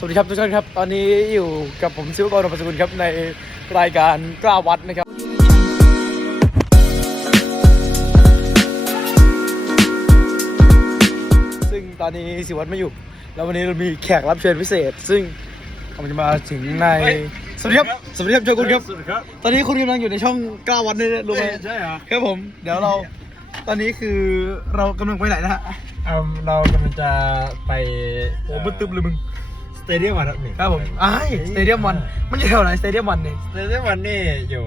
สวัสดีครับทุกท่านครับ ตอนนี้อยู่กับผมซิวกรนพสกุลครับ ในรายการกล้าวัดนะครับ ซึ่งตอนนี้สิวัตรไม่อยู่ แล้ววันนี้เรามีแขกรับเชิญพิเศษ ซึ่งกำลังจะมาถึงในสวัสดีครับ สวัสดีครับโชกุนครับ สวัสดีครับ ตอนนี้คุณกำลังอยู่ในช่องกล้าวัดนี่รู้ไหมใช่เหรอครับผม เดี๋ยวเรา ตอนนี้คือเรากำลังไปไหนนะฮะอืมเรากำลังจะไปโอ้บึ้ตึ๊บเลยมึงส เตเดียมวันครับนี่ครับผมอ้ายสเตเดียมวันมันอยู่แถวไหนสเตเดียมวันนี่สเตเดียมวันนี่อยู่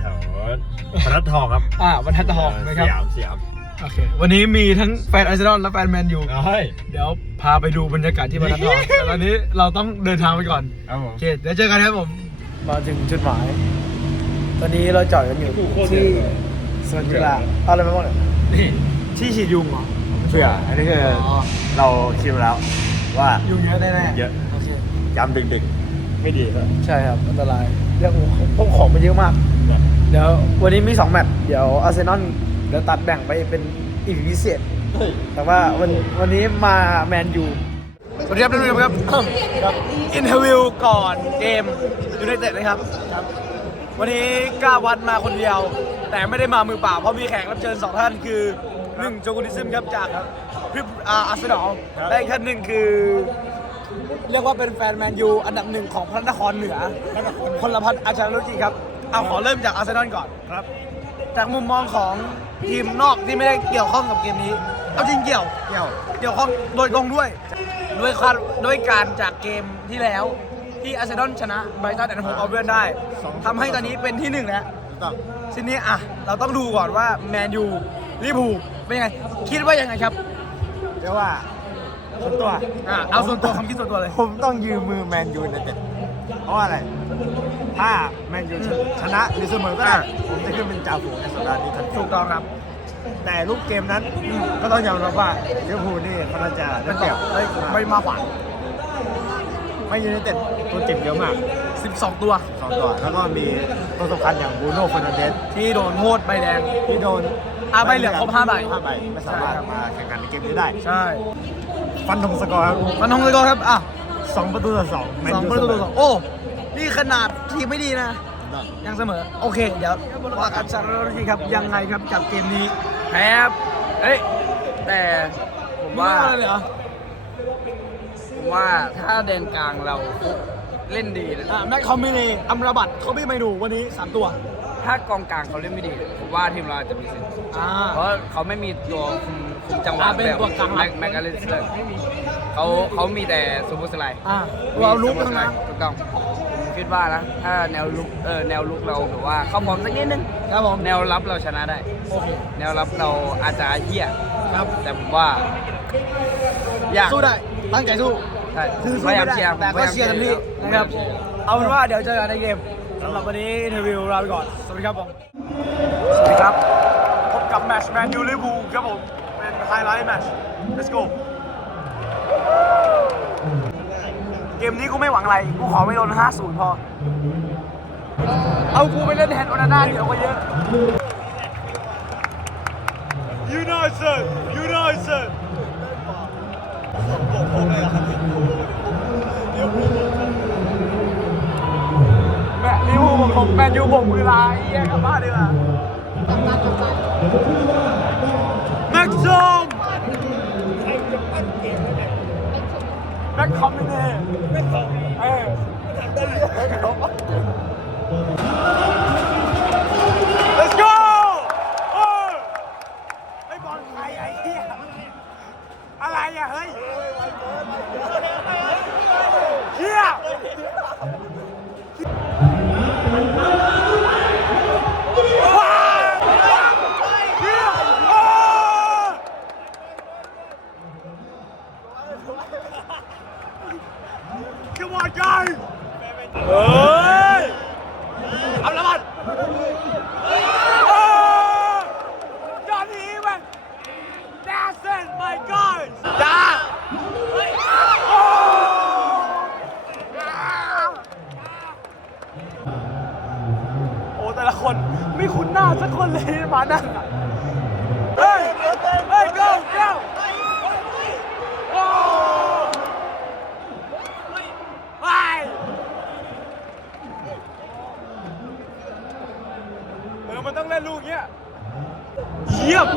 แถวๆพนัสทองครับอ่าบรรทัดทองนะครับสยามสยามโอเควันนี้มีทั้งแฟนอาร์เซนอลและแฟนแมนยูเฮ้ยเดี๋ยวพาไปดูบรรยากาศที่บรรทัดทองแต่ตอนนี้เราต้องเดินทางไปก่อนครับผมโอเคเดี๋ยวเจอกันครับผมมาถึงจุดหมาย ตอนนี้เราจอดกันอยู่ที่สวนจุฬาเอาอะไรมาบ้างเนี่ยนี่ที่ฉีดยุงเหรอเชื่ออันนี้คืออเราคิดมาแล้วว่ายุงเยอะแน่ๆเยอะโอเค ยามดึกๆ ไม่ดีแล้วใช่ครับ อันตรายเรื่องพวกของมันเยอะมากเดี๋ยววันนี้มีสองแมตช์เดี๋ยวอาร์เซนอลเดี๋ยวตัดแบ่งไปเป็นอีกพิเศษเฮ้ยแต่ว่าวันวันนี้มาแมนยูสวัสดีครับท่านผู้ชมครับครับ อินเทอร์วิวก่อนเกมยูไนเต็ดนะครับ วันนี้กล้าวัดมาคนเดียว แต่ไม่ได้มามือเปล่า เพราะมีแขกรับเชิญสองท่านคือหนึ่งโจกุนิซึมครับจากพิบอาอาร์เซนอลและอีกท่านหนึ่งคือ เรียกว่าเป็นแฟนแมนยูอันดับหนึ่งของพระนครเหนือพลพัฒน์อาจารย์รุจิครับ เอาขอเริ่มจากอาร์เซนอลก่อน ครับ จากมุมมองของทีมนอกที่ไม่ได้เกี่ยวข้องกับเกมนี้ เอาจริงเกี่ยว เกี่ยว เกี่ยวข้องโดยตรงด้วย ด้วยการด้วยการจากเกมที่แล้วที่อาร์เซนอลชนะไบรตันแอนด์โฮมเอาเวียนได้ทำให้ตอนนี้เป็นที่หนึ่งแล้วถูกต้องทีนี้อะเราต้องดูก่อนว่าแมนยูลิเวอร์พูลเป็นยังไง คิดว่ายังไงครับเรียกว่า ส่วนตัว อะเอาส่วนตัวความคิดส่วนตัวเลย ผมต้องยืมมือแมนยูในเต็ดเพราะว่าอะไร ถ้าแมนยูชนะหรือเสมอก็ได้ ผมจะขึ้นเป็นจ่าฝูงในสัปดาห์นี้ทันทีถูกต้องครับ แต่ลูกเกมนั้นก็ต้องยอมรับว่าลิเวอร์พูลนี่เขาน่าจะได้เปรียบไม่ไม่มากกว่าไม่ยูไนเต็ดตัวเจ็บเยอะมาก 12 ตัว สองตัว แล้วก็มีตัวสำคัญอย่างบูโน่เฟอร์นันเดสที่โดนโทษใบแดง ที่โดนอะใบเหลืองครบห้าใบ ห้าใบไม่สามารถใช่ครับมาแข่งขันในเกมนี้ได้ ใช่ ฟันธงสกอร์ครับมันทงเลยก็ครับอะสองประตูต่อสองแมนสองยูประตูต่อเสสมองโอ้นี่ขนาดทีมไม่ดีนะถูกต้องยังเสมอ โอเค เดี๋ยวว่ากันสักทีครับยังไงครับกับเกมนี้แพ้ครับเอ้ยแต่ผมว่าไอะไรเลยเหรอผมว่าถ้าแดนกลางเราเล่นดีนะอะแม็กคอมมินีอัมราบัตเขาไม่มาดูวันนี้ 3 ตัว ถ้ากองกลางเขาเล่นไม่ดีผมว่าทีมเราจะมีสิทธิ์อ่าเพราะเขาไม่มีตัวคุมคุม จังหวะอ่าเป็นแบบตัวกลางแม็กแม็กอลิสเตอร์เขาเขามีแต่ซูเปอร์สไลด์อ่าเราลุกมีซูทั้งเปอนั้นร์สไลด์ถูกต้องผมคิดว่านะถ้าแนวลุกเออแนวลุกเราแบบว่าเข้าพร้อมสักนิดนึงครับผมแนวรับเราชนะได้โอเคแนวรับเราอาจจะเหี้ยครับแต่ผมว่ายากสู้ได้ตั้งใจสู้ใช่คือพสู้ยายามไม่ได้เชียร์แต่ก็เชียร์เต็มที่นะครับเอาเป็นว่าเดี๋ยวเจอกันในเกมสำหรับวันนี้อินเทอร์วิวลาไปก่อน สวัสดีครับผม สวัสดีครับ พบกับแมตช์แมนยูลิเวอร์พูลครับผม เป็นไฮไลท์แมตช์ let's go เกมนี้กูไม่หวังอะไร กูขอไม่โดน5-0 พอ เอากูไปเล่นแทนโอนาน่าเดี๋ยวก็เยอะ United United แมนยูผมผมแมนยูผมมือลายเยี่ยกลับบ้านดีกว่าแม็กซอม แม็กคอมมิเ my god จ้าโอ้แต่ละคนไม่คุ้นหน้าสักคนเลยมานั่งเฮ้ย เฮ้ย go go โอ้ไปเออมันต้องเล่นลูกเงี้ย เยี่ยม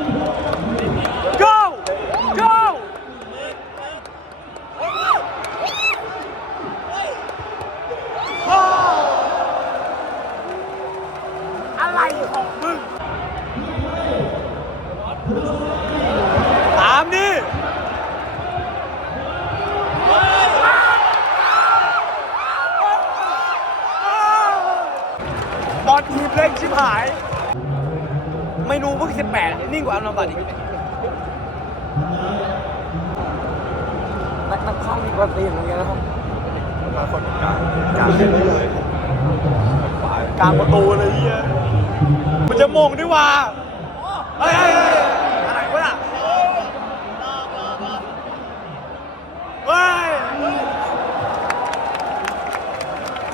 หายเมนูเพิ่ง18นิ่งกว่าอันนำบัตรอีกนักนักข้างมีกวนตีนเหมือนกันนะครับมาคนกลางกลางได้เลยกลางประตูเลยเฮียมันจะมงด้วยว่าเฮ้ยเฮ้ยเฮ้ยอะไรวะน่ะเฮ้ย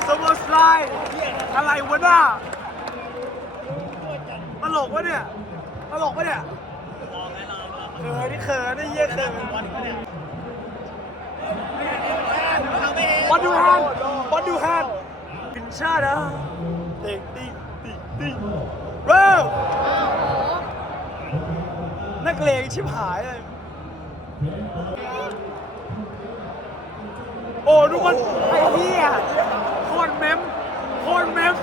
สมอสไลด์อะไรวะน่ะตลก วะเนี่ยตลกวะเนี่ยเขินนี่เขินนี่เยี่ยเขินบอลดูแฮนด์บอลดูแฮนด์ปินชาดาเด็กติ๊กติ๊กติ๊กเร็วนักเลงชิบหายเลยโอ้ทุกคนไอ้เหี้ยโคตรเมมโคตรเมม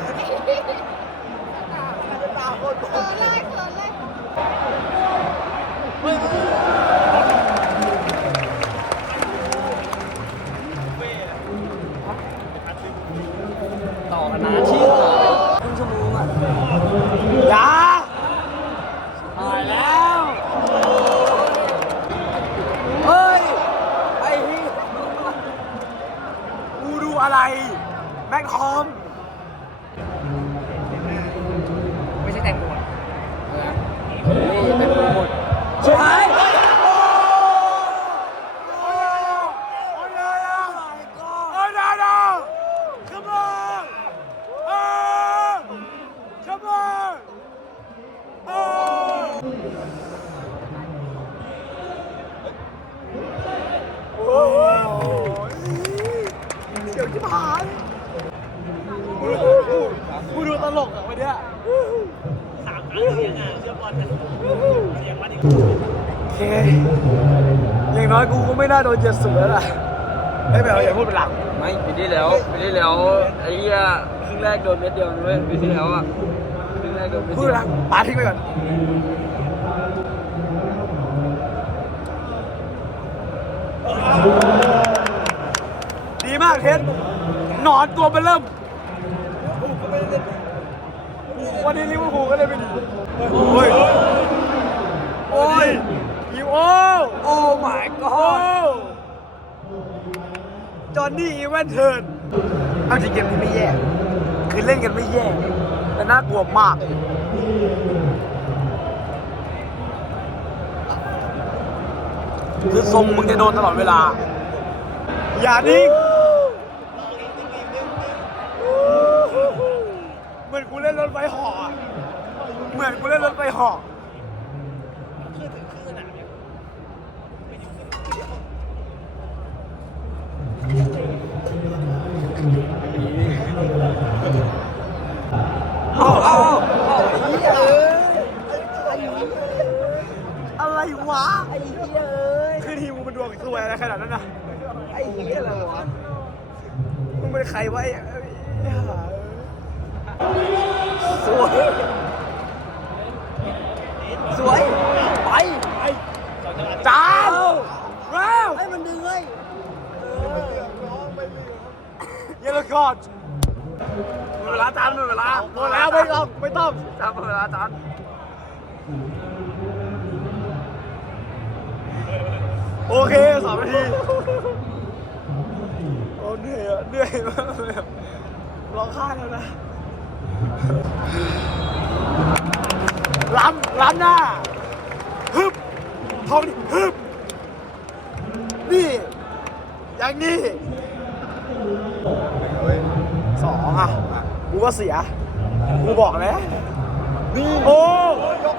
ตาคตเขินเลยเขินเลยต่อกันนะที่ครึ่งชั่วโมงอะยาตายแล้ว เฮ้ย ไอ้เหี้ยกูดูอะไร แม็กคอมใช่แตงโมหรอนี่แตงโมหมดใช่ Oh no no! Come on! Oh! Come on! Oh! โอ้โหเดี๋ยวจะผ่านกูดูตลกอะวันเนี้ยสามครั้งเสียงอะเชื่อบอลเสียงมันอีกโอเค อย่างน้อยกูก็ไม่น่าโดนเจ็ดสูแล้วล่ะไม่เป็นไรอย่าพูดเป็นหลัง ไม่ปีที่แล้วปีที่แล้วไอ้เหี้ย ครึ่งแรกโดนเม็ดเดียวนะเว้ยปีที่แล้วอะครึ่งแรกโดนเม็ดพูดเดีเป็นยวหลังปาทิ้งไปก่อนดีมากเทสหนอนตัวเบลเริ่มวันนี้ลิเวอร์พูลก็เลยไม่ดีโอ้ยโอ้ยยิวโอ้โอ้ my โอ้ god จอห์นนี่อีเวนเทิร์น เอาจริงเกมนี้ไม่แย่ คือเล่นกันไม่แย่ แต่น่ากลัวมากคือทรงมึงจะโดนตลอดเวลา อย่านิ่งเหมือนกูเล่นรถไฟหาะอเหมือนกูเล่นรถไฟหาะอะไรวะ ไอ้เหี้ยเอ้ย คือทีมมึงมันด วงสวยอะไรขนาดนั้นนะไอ้เหี้ยอะไรวะมึงเป็นใครวะไอ้ไอ้ห่าสวย สวย ไปจานเร็วให้มันดึงเฮ้ยเยลกอดหมดเวลาจานหมดเวลาหมดแล้วไม่ต้องไม่ต้องตามเวลาจาน โอเคสองนาทีโอ้เหนื่อยอะเหนื่อยมากเลยอะร้องไห้แล้วนะล้ำล้ำหน้าฮึบทองดิฮึบนี่ อย่างนี้สองอะกูก็เสียกูบอกแล้วนี่โอ้ยก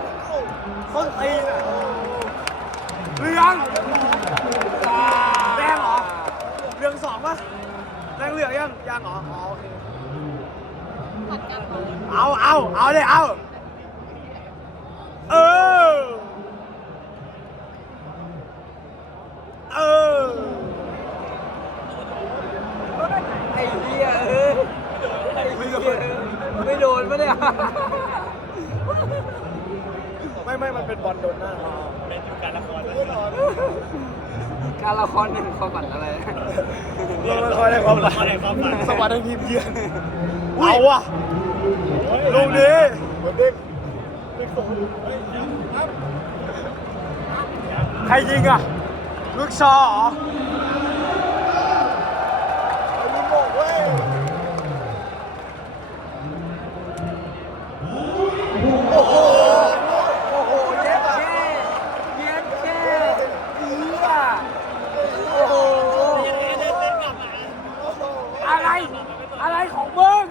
เข้าตีนอะเหลือง แดงเหรอ เรื่องสองปะแดงเหลือยัง ยังเหรออ๋อโอเคเอาเอาเอาเลยเอา เออ เออ ไอ้เหี้ยเอ้ยไอ้เหี้ยไม่โดนปะเนี่ย ไม่ไม่มันเป็นบอลโดนหน้า เป็นอยู่การละคร หนึ่งความฝันอะไรเราคอยในความรักสวัสดีทีมเยือนเอาว่ะลูกนี้ใครยิงอะลูกชอเหรอโอ้โห โอ้โหเย็ดแค่เย็ดแค่อีอะโอ้โห อะไร อะไรของมึง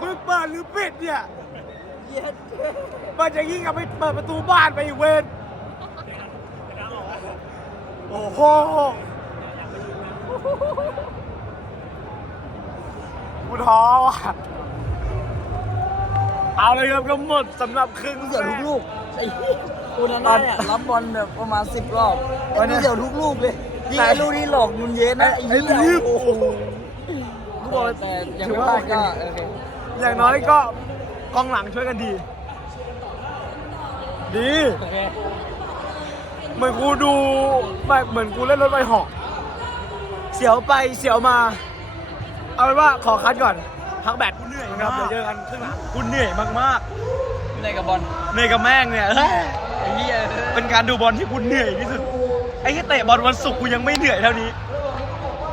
มึงเปิดหรือปิดเนี่ยมันจะ ยิ่งกับไปเปิดประตูบ้านไปอีกเวนโอ้โหกูท้อว่ะเอาเลยครับก็หมดสำหรับครึ่งเสียวทุกลูกไอ้กูนั่นเนี่ยรับบอลแบบประมาณสิบรอบวัไอ้นนี้นี่เสียวทุกลูกเลยยิงไอ้ลูกนี้หลอกมุนเย็นนะไอ้ไอ้เหี้ยรีบโอ้โอ้โหโหกูบอกเลยแต่ยังไม่พลาดก็โอเค อย่างน้อยก็กองหลังช่วยกันดี ดีโอเคเหมือนกูดูแบบเหมือนกูเล่นรถไฟเหอกเสียวไปเสียวมา เอาเป็นว่าขอคัดก่อนพักแบตกูเหนื่อยนะครับเดี๋ยวเจอกันครึ่งหลังกูเหนื่อยมากในกับบอลๆเหนื่อยกับแม่งเนี่ยเฮ้ยไอ้เหี้ยเป็นการดูบอลที่กูเหนื่อยที่สุดไอ้ที่เตะบอลวันศุกร์กูยังไม่เหนื่อยเท่านี้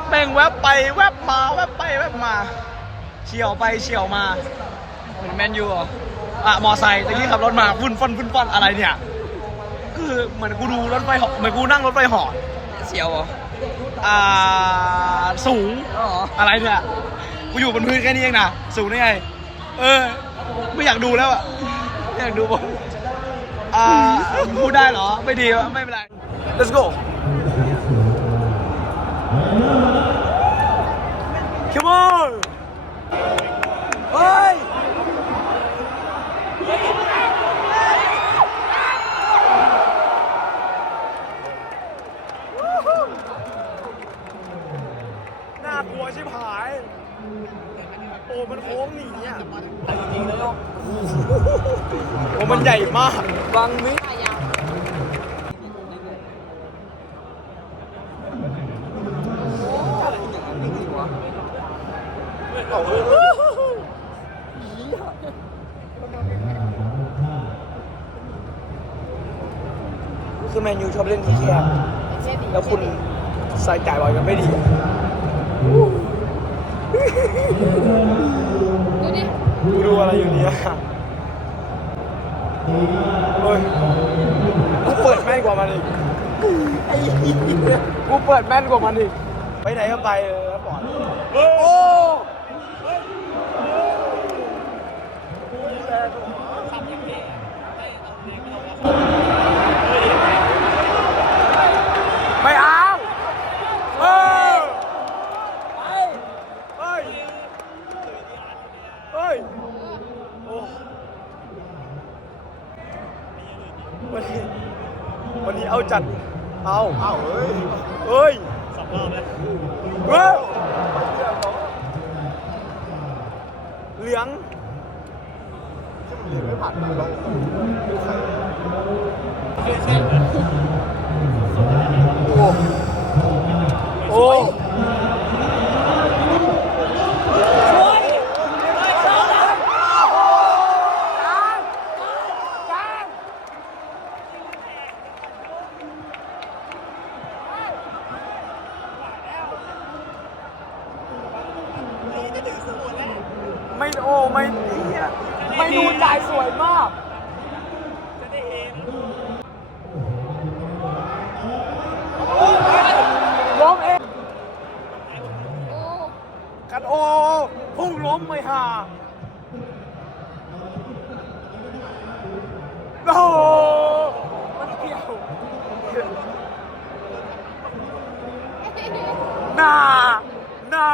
แม่งแวบไปแวบมาแวบไปแวบมา เฉียวไปเฉียวมา เหมือนแมนยูเหรอ อะมอไซค์ตะกี้ขับรถมาฟุ้นฟันฟุ้นฟันอะไรเนี่ย คือเหมือนกูดูรถไฟเหาะเหมือนกูนั่งรถไฟเหาะเสียวเหรออ่าสูงอ๋ออะไรเนี่ยกูอยู่บนพื้นแค่นี้เองนะสูงได้ไง เออ ไม่อยากดูแล้วอะไม่อยากดูบอลอ่าพูดได้เหรอ ไม่ดีวะไม่เป็นไร let's go come on เฮ้ย น่ากลัวชิบหาย โอ้มันโค้งหนีอะโอ้มันใหญ่มาก บังมิ คือแมนยูชอบเล่นที่แคบแล้วคุณใส่จ่ายบอลกันไม่ดีอะ ดูดิ กูดูอะไรอยู่เนี่ยเฮ้ยกูเปิดแม่นกว่ามันอีกไอ้เหี้ยกูเปิดแม่นกว่ามันอีกไปไหนก็ไปเลยแล้วบอลโอ้ไม่เอาเออ ไป เฮ้ย เฮ้ย โอ้วันนี้ วันนี้เอาจัด เอาเอาเฮ้ยเฮ้ยสองรอบแล้วเฮ้ยเหลืองโอ้ไม่โอ้ไม่เหี้ยไม่ดูจ่ายสวยมาก ล้มเอง โอ้ กันโอพุ่งล้ม ไม่ห่าโอ้โหมันเกี่ยวหน้าหน้า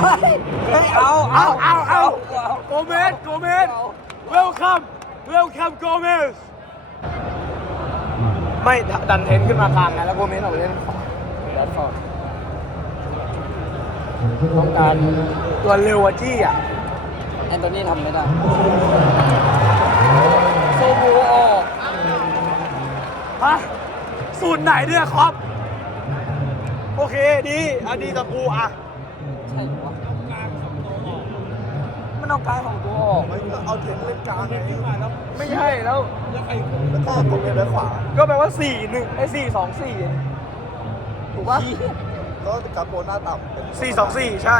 เฮ้ยเอาเอาเอาเอาเอาโกเมสโกเมส welcome welcome โกเมสไม่ดันเทนขึ้นมากลางไงแล้วโกเมสออกไปเล่นขวาแล้วก็ ต้องการตัวเร็วอะจี้อะแอนโทนี่ทำไม่ได้โซบูออกฮะสูตรไหนเนี่ยครับ โอเคดีอันดีกับกูอะใช่วะมันเอากลางของตัวออก มันก็เอาเทนเล่นกลางไงไม่ใช่แล้ว แล้วก็กดเล่นด้านขวา ก็แปลว่าสี่หนึ่งไอ้สี่สองสี่ถูกปะ ก็กาโปนหน้าต่ำเป็นสี่สองสี่ใช่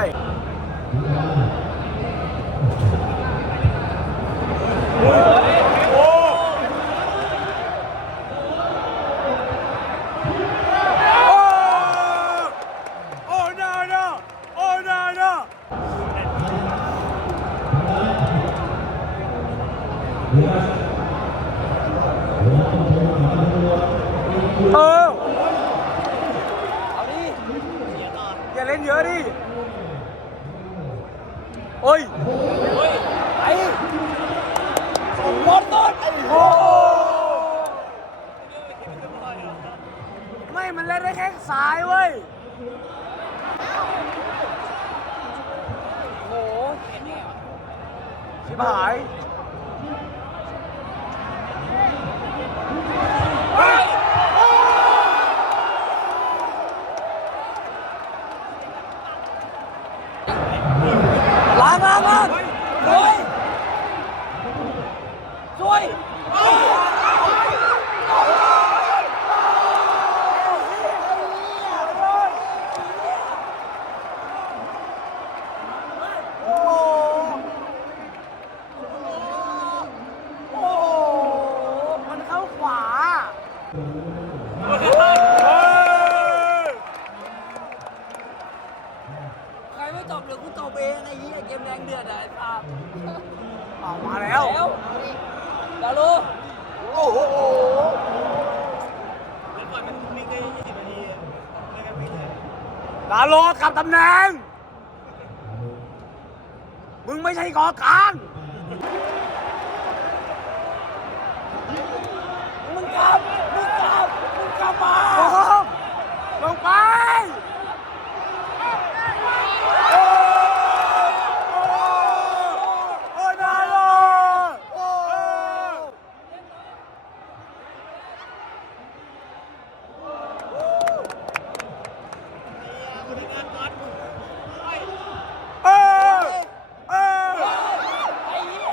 โอ้ โอ้ no no โอ้ no no เออ เอาดิ อย่าเล่นเยอะดิ โอ้ย ไอ้ หมดต้นไอ้โหไม่มันเล่นได้แค่ซ้ายเว้ยโหชิบหาย ล้างล้างล้างสวยสวย โอ้มันเข้าขวา ใครไม่ตบเหลือกูตบเองไอ้เหี้ยเกมแดงเดือดอะไอ้ปาบ ออกมาแล้ว แล้วดาลู โอ้โห ดาโลกลับตำแหน่ง มึงไม่ใช่กอกลาง มึงกลับมึงกลับมึงกลับมา ลงลงไป โอ้โอ้โอ้ดาโลโอ้ เออเออ ไอ้เหี้ย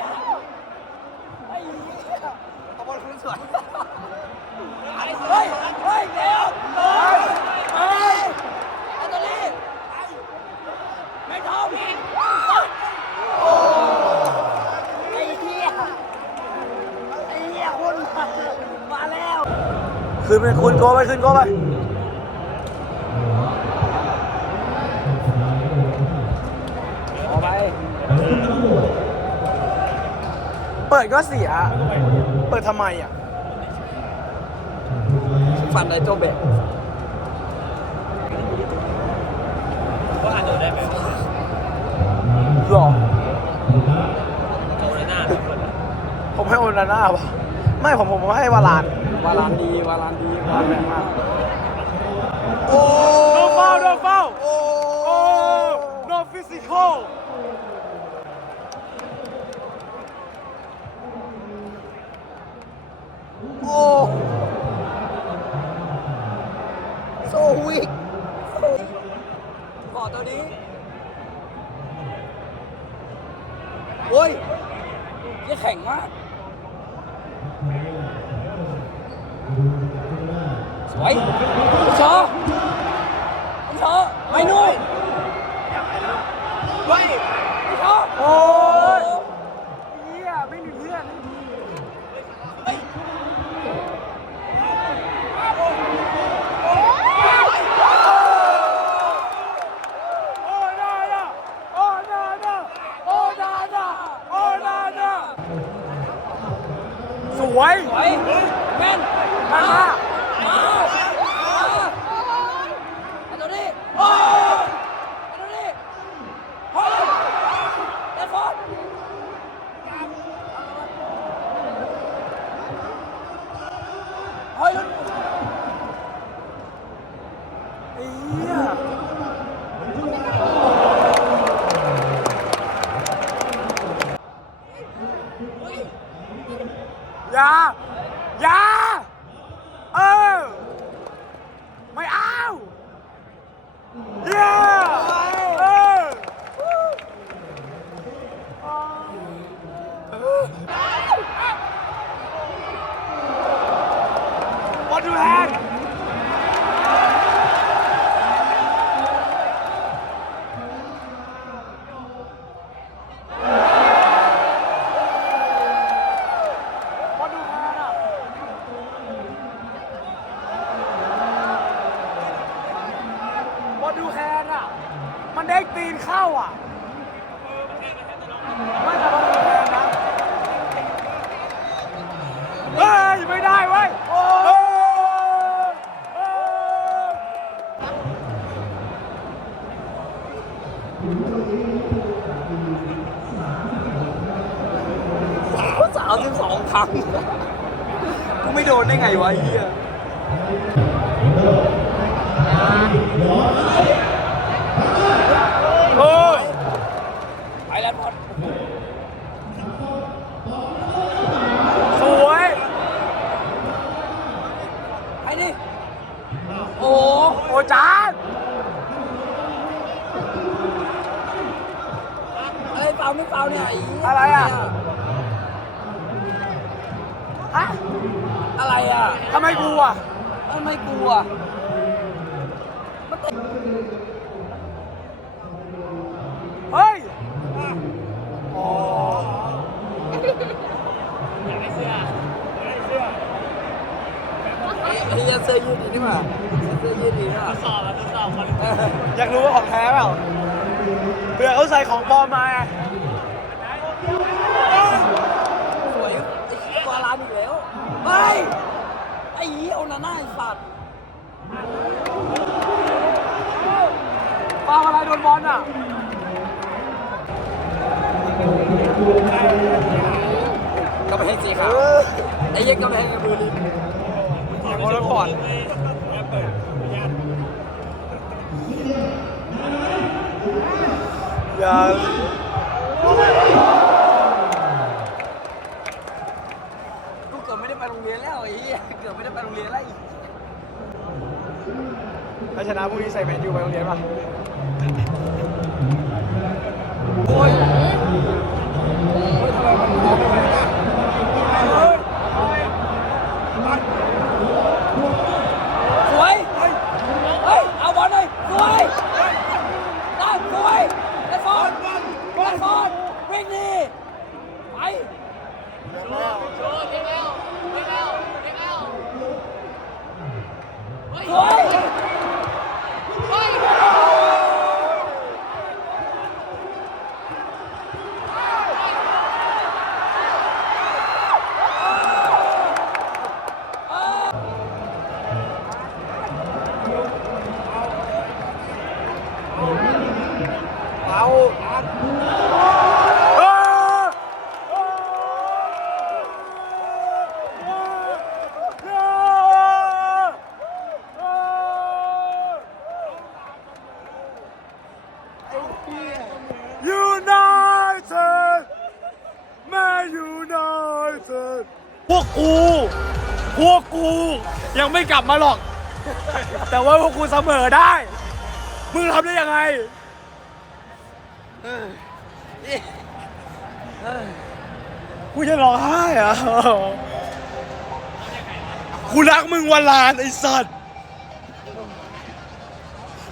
ไอ้เหี้ย เอาบอลคืนสวย เฮ้ยเฮ้ยเดี๋ยวเฮ้ยเฮ้ยอันนี้ไม่ทำไอ้เหี้ยไอ้เหี้ยคุณมาแล้ว คืน ไปคืนกไปคืนโกไปออกไป เปิดก็เสีย เปิดทำไมอะ ฟันไอ้โจเบะหรอผมให้โอนาน่าป่ะไม่ผมผมให้วาลาน วาลานดีวาลานดีวาลานแรงมากโอ้ no foul no foul โอ้โอ้ no physical มันเด้ตีนเข้าอะไม่แต่ว่ามันะเฮ้ยไม่ได้เว้ยโอ้สามสิบสองครั้งกูไม่โดนได้ไงวะเหี้ย โอ้ย ไปแล้วพอด สวย ไปดิ โอ้โห โอ้จาน เอ้ยเปล่า ไม่เปล่าเนี่ยไอ้เหี้ยอะไรอะฮะอะไรอะทำไมกูอะทำไมกลัวเฮ้ยอ๋อไอ้เหี้ยเสื้อยืดดีนี่หว่าเสื้อยืดดีนี่หว่าสอบแล้วสอบมันอยากรู้ว่าของแท้เปล่าเผื่อเขาใส่ของปลอมมาไง สวยไอ้เหี้ยวาลานอีกแล้วเฮ้ยไอ้เหี้ยเอาหน้าหน้าไอ้สัตว์ปลาอะไรโดนบอลอะกำแพงสีขาวไอ้เหี้ยกำแพงเบอร์ลินอย่างโอลิมปอดอย่า กูเกือบไม่ได้ไปโรงเรียนแล้วไอ้เหี้ยเกือบ ไม่ได้ไปโรงเรียนแล้วอีกถ้าชนะพวกนี้ใส่แมนยูไปโรงเรียนป่ะโอ้ยโอ้ยทำไมมันพอไปไหนเนี่ยเฮ้ยสวย เฮ้ย เอาบอลเลยสวยได้สวยไอ้ฟอนไอ้ฟอนวิ่งดีไปสวย เอายูไนเต็ดแม่ยูไนเต็ดพ วกกู พวกกู ยังไม่กลับมาหรอก แต่ว่าพวกกูเสมอได้ มึงทำได้ยังไง กูจะร้องไห้เหรอะกูรักมึงวันลานไอ้สัตว์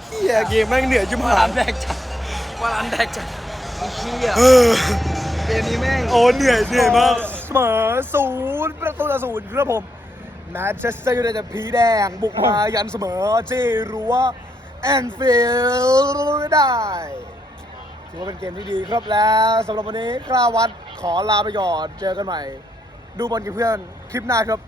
เฮียเกมแม่งเหนื่อยจุ๊บหาวันแดกจัดวันแดกจัดไอ้เหี้ยเออเกมนี้แม่ง โอ้เหนื่อยเหนื่อยมากเสมอศูนย์ประตูต่อศูนย์ครับผมแมนเชสเตอร์ยูไนเต็ดผีแดง บุกมายันเสมอที่รั้วแอนฟิลด์ได้ถือว่าเป็นเกมที่ดีครับแล้วสำหรับวันนี้กล้าวัดขอลาไปก่อน เจอกันใหม่ ดูบอลกับเพื่อนคลิปหน้าครับ